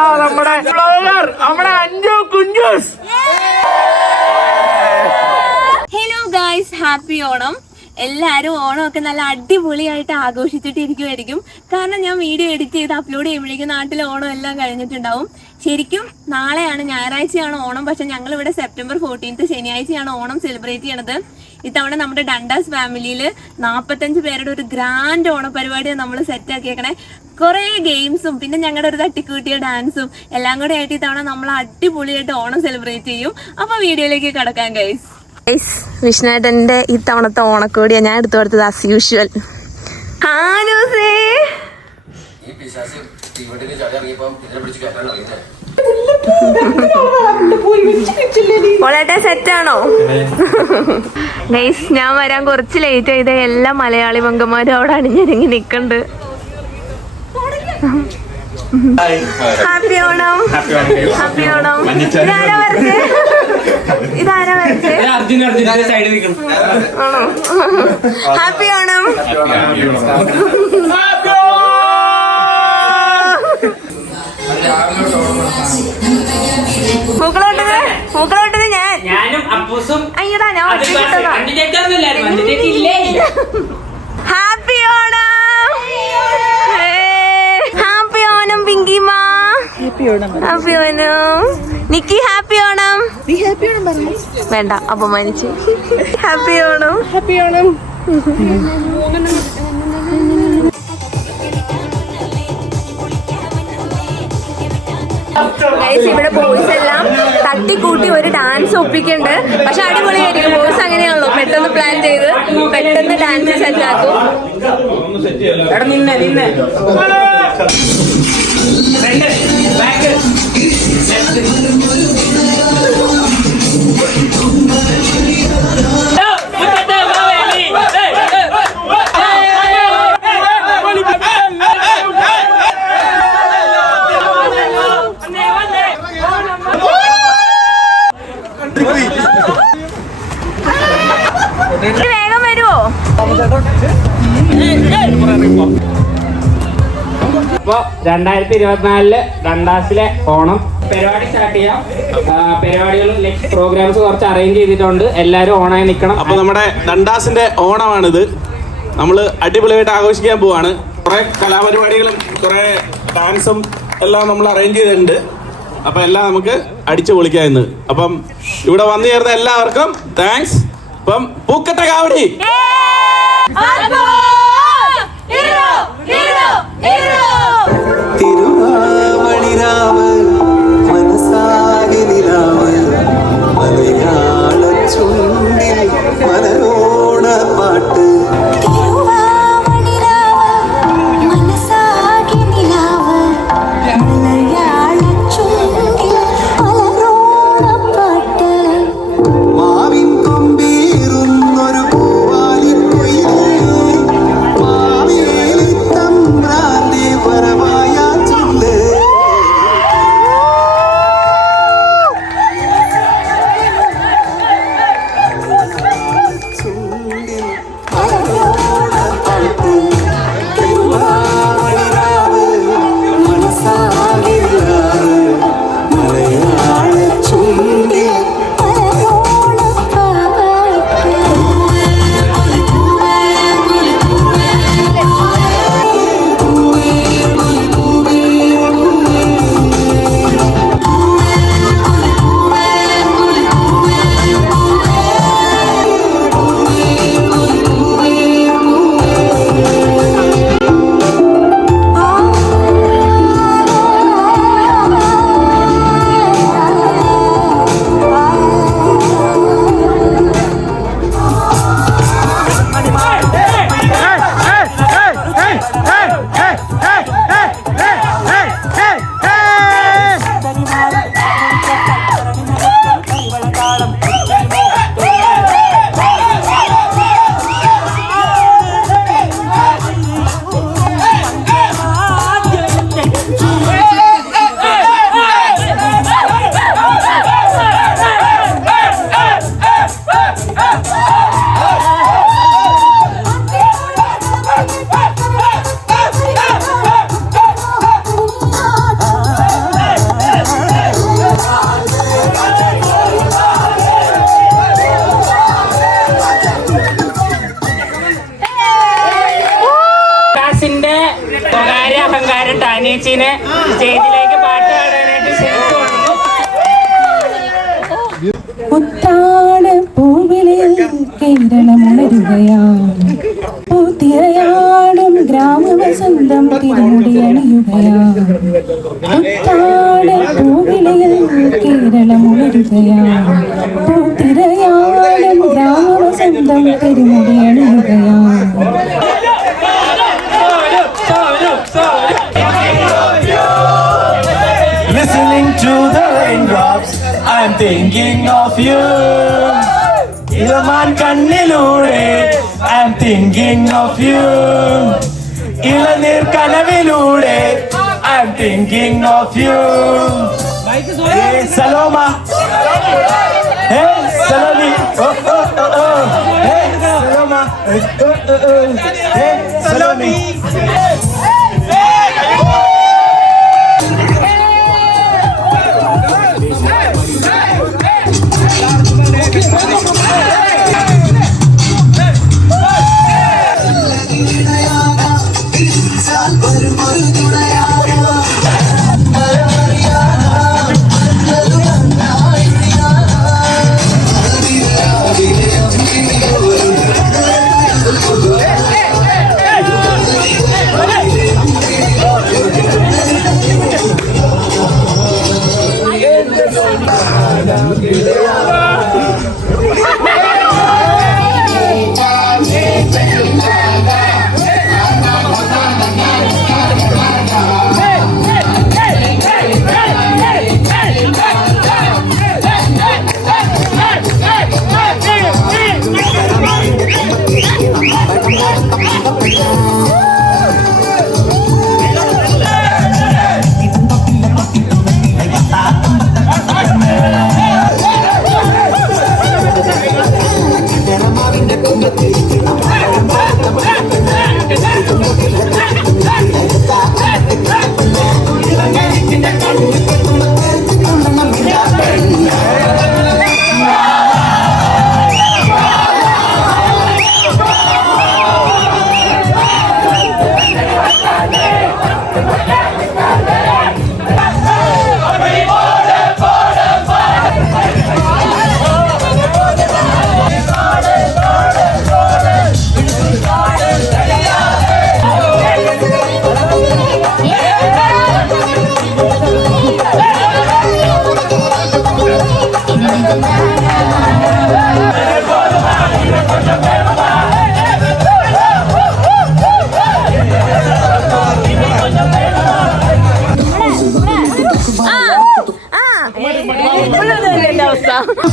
അല്ല നമ്മുടെ അഞ്ചു Kunjoos. Hello guys, happy Onam. എല്ലാവരും ഓണമൊക്കെ നല്ല അടിപൊളിയായിട്ട് ആഘോഷിച്ചിട്ടിരിക്കുമായിരിക്കും. കാരണം ഞാൻ വീഡിയോ എഡിറ്റ് ചെയ്ത് അപ്ലോഡ് ചെയ്യുമ്പോഴേക്കും നാട്ടിലെ ഓണം എല്ലാം കഴിഞ്ഞിട്ടുണ്ടാവും. ശരിക്കും നാളെയാണ്, ഞായറാഴ്ചയാണ് ഓണം. പക്ഷെ ഞങ്ങളിവിടെ സെപ്റ്റംബർ 14 ശനിയാഴ്ചയാണ് ഓണം സെലിബ്രേറ്റ് ചെയ്യണത്. ഇത്തവണ നമ്മുടെ ഡണ്ടാസ് ഫാമിലിയിൽ 45 പേരുടെ ഒരു ഗ്രാൻഡ് ഓണ പരിപാടിയാണ് നമ്മൾ സെറ്റ് ആക്കിയേക്കണേ. കുറേ ഗെയിംസും പിന്നെ ഞങ്ങളുടെ ഒരു തട്ടിക്കൂട്ടിയ ഡാൻസും എല്ലാം കൂടെ ആയിട്ട് ഇത്തവണ നമ്മൾ അടിപൊളിയായിട്ട് ഓണം സെലിബ്രേറ്റ് ചെയ്യും. അപ്പൊ വീഡിയോയിലേക്ക് കടക്കാം ഗൈസ്. വിഷ്ണുവേട്ടന്റെ ഇത്തവണത്തെ ഓണക്കോടിയാണ് ഞാൻ എടുത്തു കൊടുത്തത് ആസ് യൂഷ്വൽ. സെറ്റാണോ ഗൈസ്? ഞാൻ വരാൻ കുറച്ച് ലേറ്റ് ആയത്. എല്ലാ മലയാളി പങ്കന്മാരും അവിടെ അണിഞ്ഞിറങ്ങി നിക്കണ്ട്. Happy Onam, happy Onam. ഇതാരാ വരച്ചേ? ഇതാരാ വരച്ചേ? ആണോ? ഹാപ്പി ഓണം. മൂക്കളോട്ടത് ഞാനും അപ്പൂസും. അയ്യടാ, ഞാൻ happy Onam. Happy Onam Pinkima. Happy Onam Nikki. Happy Onam. വേണ്ട, അപമാനിച്ചു. ഹാപ്പി ഓണം. ഹാപ്പി ഓണം. ഇവിടെ ബോയ്സ് എല്ലാം തട്ടിക്കൂട്ടി ഒരു ഡാൻസ് ഒപ്പിക്കുന്നുണ്ട്. പക്ഷെ അടിപൊളിയായിരിക്കും. ബോയ്സ് അങ്ങനെയാണല്ലോ, പെട്ടെന്ന് പ്ലാൻ ചെയ്ത് പെട്ടെന്ന് ഡാൻസ് സെറ്റ് ആക്കും. വേഗം വരുവോ? ഇപ്പൊ 2024 ഡണ്ടാസിലെ ഓണം പരിപാടി സ്റ്റാർട്ട് ചെയ്യാം. പരിപാടികളും പ്രോഗ്രാംസ് കുറച്ച് അറേഞ്ച് ചെയ്തിട്ടുണ്ട്. എല്ലാരും ഓണായി നിൽക്കണം. അപ്പൊ നമ്മുടെ ഡണ്ടാസിന്റെ ഓണമാണിത്. നമ്മള് അടിപൊളിയായിട്ട് ആഘോഷിക്കാൻ പോവാണ്. കുറെ കലാപരിപാടികളും കുറെ ഡാൻസും എല്ലാം നമ്മൾ അറേഞ്ച് ചെയ്തിട്ടുണ്ട്. അപ്പൊ എല്ലാം നമുക്ക് അടിച്ചു പൊളിക്കാം ഇന്ന്. അപ്പം ഇവിടെ വന്നു ചേർന്ന എല്ലാവർക്കും താങ്ക്സ്. അപ്പം പൂക്കട്ട കാവടി. മാവിൻ കൊമ്പേറുന്നൊരു പൂവാലിക്കൊയ്ത് ഓക്കെ, സ്റ്റേജിലേക്ക് പാട്ട് പാടാനായിട്ട് ക്ഷണിച്ചു. മുത്താണ് പൂവിളിൽ കേരളമുണരുകയാണ്, പൂത്തിരയാടും ഗ്രാമവസന്തം തിരുമുടി അണിയുകയാണ്. മുത്താണ് പൂവിളിൽ കേരളമുണരുകയാണ്, പൂത്തിരയാടും ഗ്രാമവസന്തം തിരുമുടി അണിയുകയാണ്. Listening to the raindrops, I'm thinking of you. ഇളമാൻ കണ്ണിലൂടെ I'm thinking of you. ഇളനീർ കനവിലൂടെ I'm thinking of you. Hey Saloma, hey Saloni, oh oh oh oh. Hey Saloma, oh oh oh. Hey Saloni.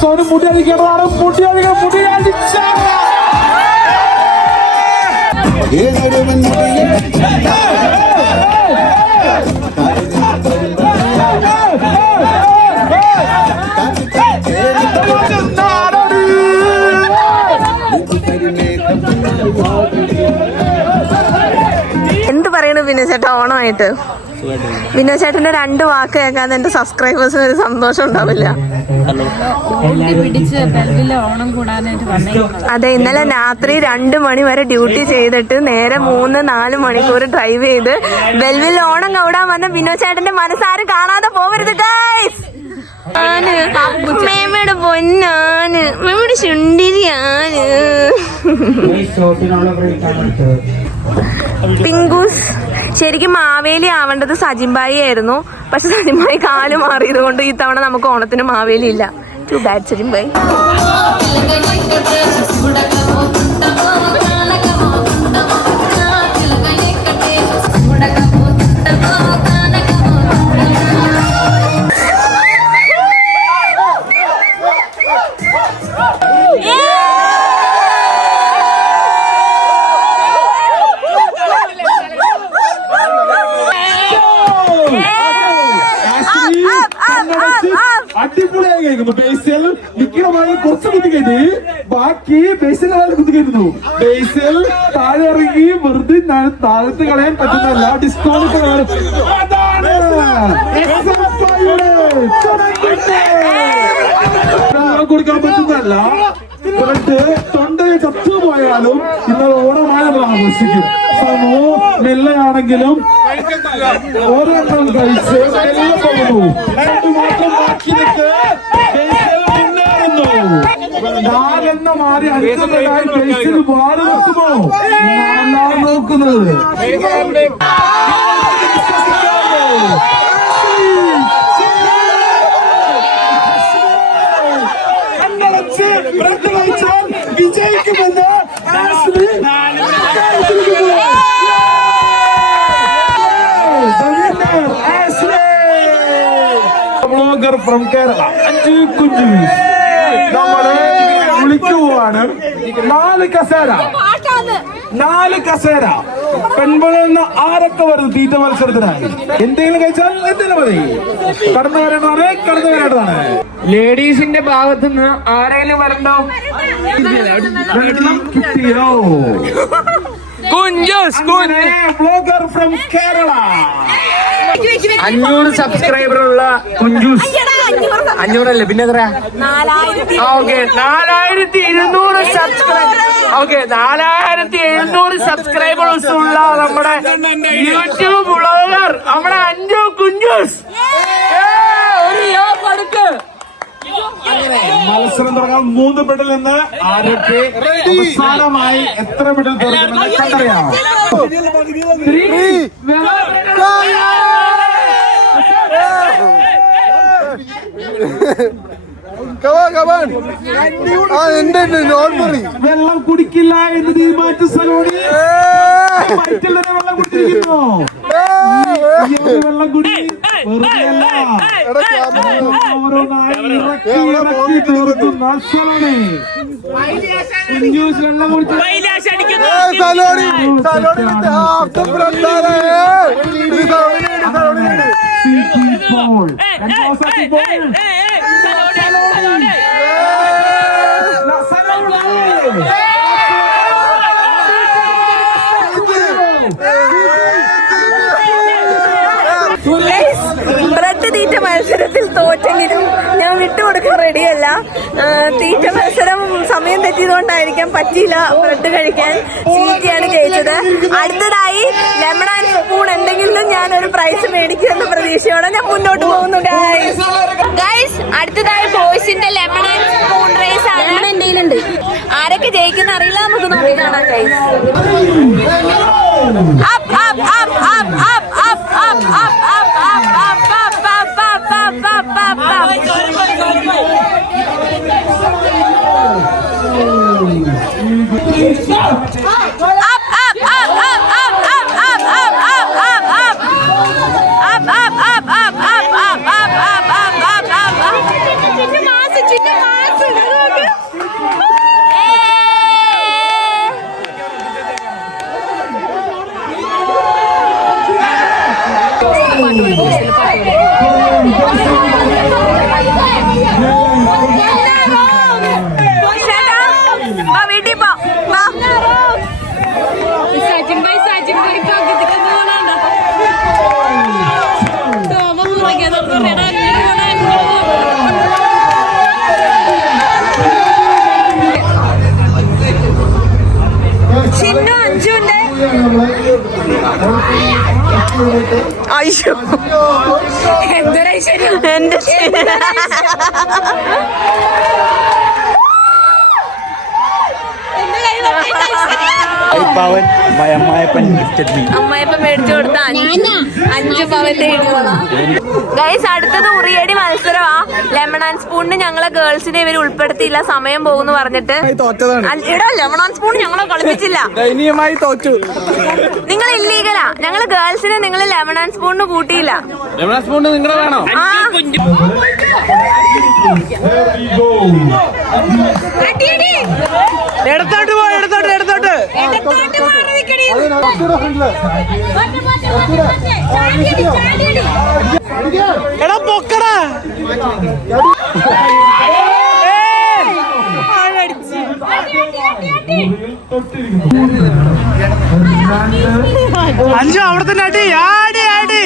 Sonu മുടിയടിക്കേണ്ടതാണ്. എന്ത് പറയണു വിനോദ് ചേട്ടാ ഓണമായിട്ട്? വിനോദ് ചേട്ടന്റെ 2 വാക്ക് കേൾക്കാതെ എന്റെ സബ്സ്ക്രൈബേഴ്സിന് ഒരു സന്തോഷം ഉണ്ടാവില്ല. അതെ, ഇന്നലെ രാത്രി 2 മണി വരെ ഡ്യൂട്ടി ചെയ്തിട്ട് നേരെ 3-4 മണിക്കൂർ ഡ്രൈവ് ചെയ്ത് ബെൽവിൽ ഓണം കൗടാൻ വന്ന വിനോദ് ചേട്ടന്റെ മനസ്സാരും കാണാതെ പോവരുത് ഗൈസ്. മേമയുടെ പൊന്നാണ്, മേമയുടെ ചുണ്ടിരിയാണ്. പിങ്കൂസ് ശരിക്കും മാവേലി ആവേണ്ടത് സജിംബായി ആയിരുന്നു. പക്ഷെ സജിംബായി കാല് മാറിയത് കൊണ്ട് ഈ തവണ നമുക്ക് ഓണത്തിന് മാവേലി ഇല്ല. ടു ബാഡ് സജിംബായി. അടിപൊളിയായി കേൾക്കുന്നു. ബേസിൽ വിക്രമായി കുറച്ച് കുത്തിക്കയറ്റി, ബാക്കി ബേസിൽ കുത്തിക്കയറ്റുന്നു. ബേസിൽ താഴെ ഇറങ്ങി വെറുതെ താഴത്ത് കളയാൻ പറ്റുന്നല്ല, ഡിസ്കൗണ്ട് കൊടുക്കാൻ പറ്റുന്നതല്ല. തൊണ്ടയെ ചത്തുപോയാലും ഇന്നലെ ഓണമായി നമ്മൾ ആഘോഷിക്കും. സമോ മെല്ലയാണെങ്കിലും ഒരെണ്ണം കഴിച്ച് എല്ലാം പോകുന്നു. രണ്ട് മാത്രം ബാക്കി നിൽക്ക്. ബേസിൽ മുന്നേറുന്നു. 4 മാറി അടുത്തതായി ബേസിൽ വാട് വെക്കുമോ എന്നാണ് നോക്കുന്നത്. കണ്ണടച്ച് ബ്രെഡ് കഴിച്ചാൽ വിജയിക്കുമെന്ന് ആസ്ലി ബ്ലോഗർ ഫ്രം കേരള അഞ്ചു കുഞ്ചു നമ്മള് വിളിക്കുവാണ്. 4 കസേര പെൺപിള്ളേന്ന് ആരൊക്കെ വരുന്നു തീറ്റ മത്സരത്തിനായി? എന്തെങ്കിലും കഴിച്ചാൽ എന്തെങ്കിലും മതി. കടന്നു വരേണ്ടതാണ്. ലേഡീസിന്റെ ഭാഗത്തുനിന്ന് ആരെങ്കിലും വരണ്ടോ? വെള്ളം കിട്ടിയോ? ബ്ലോഗർ ഫ്രം കേരള 500 സബ്സ്ക്രൈബറുള്ള കുഞ്ചൂസ്. 500 പിന്നെ എത്രയാ? 4200 സബ്സ്ക്രൈബർ. 4700 സബ്സ്ക്രൈബേഴ്സ് ഉള്ള നമ്മുടെ യൂട്യൂബ് ബ്ലോഗർ നമ്മുടെ അഞ്ചു കുഞ്ചൂസ്. മത്സരം തുടങ്ങാൻ 3 ബെഡിൽ നിന്ന് ആരൊക്കെ അവസാനമായി എത്ര ബെഡിൽ തുറക്കുമെന്ന് കണ്ടറിയാം. വെള്ളം കുടിക്കില്ല എന്ന് തീരുമാനിച്ച സലോണി വെള്ളം കുടിച്ചിരിക്കുന്നു. വെള്ളം കുടി വെറുതെയല്ല. ഓരോന്നായി ഇറക്കി തീർക്കുന്ന സലോണി. കുഞ്ചൂസ് വെള്ളം കുടിച്ചു. ബ്രെഡ് തീറ്റ മത്സരത്തിൽ തോറ്റെങ്കിലും ഞാൻ വിട്ടുകൊടുക്കാൻ റെഡിയല്ല. തീറ്റ മത്സരം സമയം തെറ്റിയതുകൊണ്ടായിരിക്കാം പറ്റിയില്ല ബ്രെഡ് കഴിക്കാൻ. ചീറ്റിയാണ് ജയിച്ചത്. അടുത്തതായി ലെമൺ ആൻഡ് സ്പൂൺ എന്തെങ്കിലും ഞാനൊരു പ്രൈസ് മേടിക്കുമെന്ന പ്രതീക്ഷയോടെ ഞാൻ മുന്നോട്ട് പോകുന്നു. ഗൈസ് അടുത്തതായി ബോയ്സിന്റെ ലെമൺ ആൻഡ് സ്പൂൺ റേസ് ആണ്. എന്തെങ്കിലും ആരൊക്കെ ജയിക്കുന്ന അറിയില്ല, നമുക്ക് നോക്കി കാണാം. Guys up up up up up up up up up up up up up up up അയ്യോ എന്തൊരൈശ്വര്യം എന്റെ അമ്മായപ്പൻ മേടിച്ചു കൊടുത്ത 5 പവന്റെ ഇടുവാണ്. ഗൈസ് അടുത്തത് ഉറിയടി മത്സരമാ. ലെമൺ ആൻഡ് സ്പൂണിന് ഞങ്ങളെ ഗേൾസിനെ ഇവർ ഉൾപ്പെടുത്തിയില്ല, സമയം പോകുന്നു പറഞ്ഞിട്ട്. ഇടാ ലെമൺ ആൻഡ് സ്പൂൺ ഞങ്ങളെ കളിപ്പിച്ചില്ല, തോറ്റു. നിങ്ങൾ ഇല്ലീഗലാ. ഞങ്ങള് ഗേൾസിനെ നിങ്ങൾ ലെമൺ ആൻഡ് സ്പൂണിന് കൂട്ടിയില്ല. ലെമൺ ആൻഡ് സ്പൂൺ നിങ്ങളെ വേണോ? എടുത്തോട്ട് പോ, എടുത്തോട്ട് എടാ പൊക്കടാ. അഞ്ചു അവിടെ തന്നെ അടി ആടി ആടി.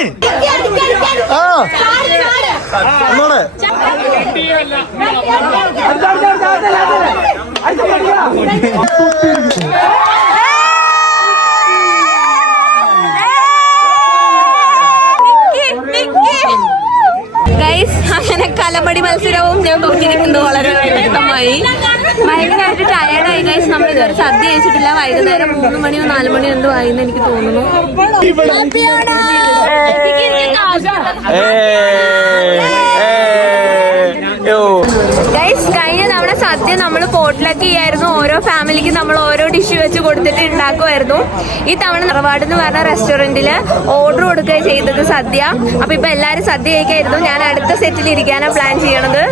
കലമ്പടി മത്സരവും ഞാൻ നോക്കിയിരിക്കുന്നു വളരെ വ്യക്തമായി. ഭയങ്കരമായിട്ട് ടയർഡായി ഗൈസ്. നമ്മൾ ഇതുവരെ സദ്യ കഴിച്ചിട്ടില്ല. വൈകുന്നേരം 3 മണിയോ 4 മണിയോ എന്തോ ആയിന്ന് എനിക്ക് തോന്നുന്നു. ഗൈസ്, കഴിഞ്ഞ തവണ സദ്യ നമ്മൾ പോട്ടിലൊക്കെ ചെയ്യായിരുന്നു. ഓരോ ഫാമിലിക്ക് നമ്മൾ ഓരോ ഡിഷ് വെച്ച് കൊടുത്തിട്ട് ഉണ്ടാക്കുമായിരുന്നു. ഈ തവണ നിറവാട് എന്ന് പറഞ്ഞ റെസ്റ്റോറന്റിൽ ഓർഡർ കൊടുക്കുകയാണ് ചെയ്തത് സദ്യ. അപ്പൊ ഇപ്പൊ എല്ലാരും സദ്യ കഴിക്കായിരുന്നു. ഞാൻ അടുത്ത സെറ്റിൽ ഇരിക്കാനാണ് പ്ലാൻ ചെയ്യണത്.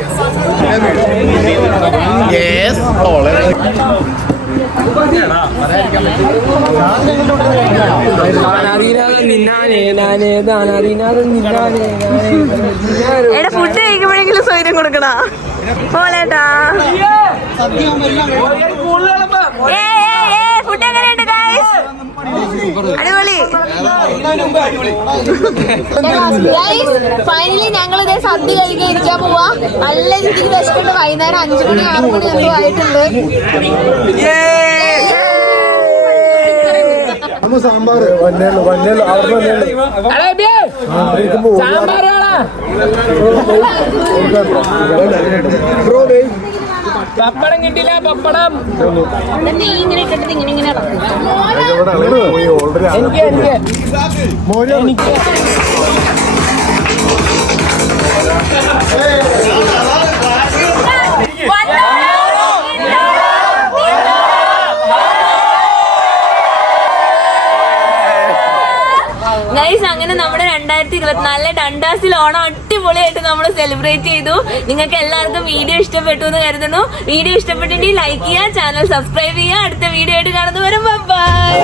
എടാ, ഫുഡ് കഴിക്കുമ്പോഴെങ്കിലും സ്വൈര്യം കൊടുക്കടാ പോലേട്ടാ. ഫുഡ് എങ്ങനെയുണ്ട് ഗൈസ്? അടിപൊളി. ഫൈനലി ഞങ്ങൾ ഇതേ സദ്യ കഴിക്കാൻ ഇരിക്കാൻ പോവാ. നല്ല രീതിയിൽ വിശക്കുണ്ട്. വൈകുന്നേരം 5 മണി 6 മണി എന്തോ ആയിട്ടുണ്ട്. സാമ്പാർ പപ്പടം കിട്ടില്ല. പപ്പടം നീ ഇങ്ങനെ ഇട്ടിട്ട് ഇങ്ങനെ ഇങ്ങനെ എനിക്ക് ഗൈസ്, അങ്ങനെ നമ്മുടെ 2024 ഡണ്ടാസിൽ ഓണം അടിപൊളിയായിട്ട് നമ്മൾ സെലിബ്രേറ്റ് ചെയ്തു. നിങ്ങൾക്ക് എല്ലാവർക്കും വീഡിയോ ഇഷ്ടപ്പെട്ടു എന്ന് കരുതുന്നു. വീഡിയോ ഇഷ്ടപ്പെട്ടെങ്കിൽ ലൈക്ക് ചെയ്യുക, ചാനൽ സബ്സ്ക്രൈബ് ചെയ്യുക. അടുത്ത വീഡിയോ ആയിട്ട് കാണുന്നവരും ബൈ.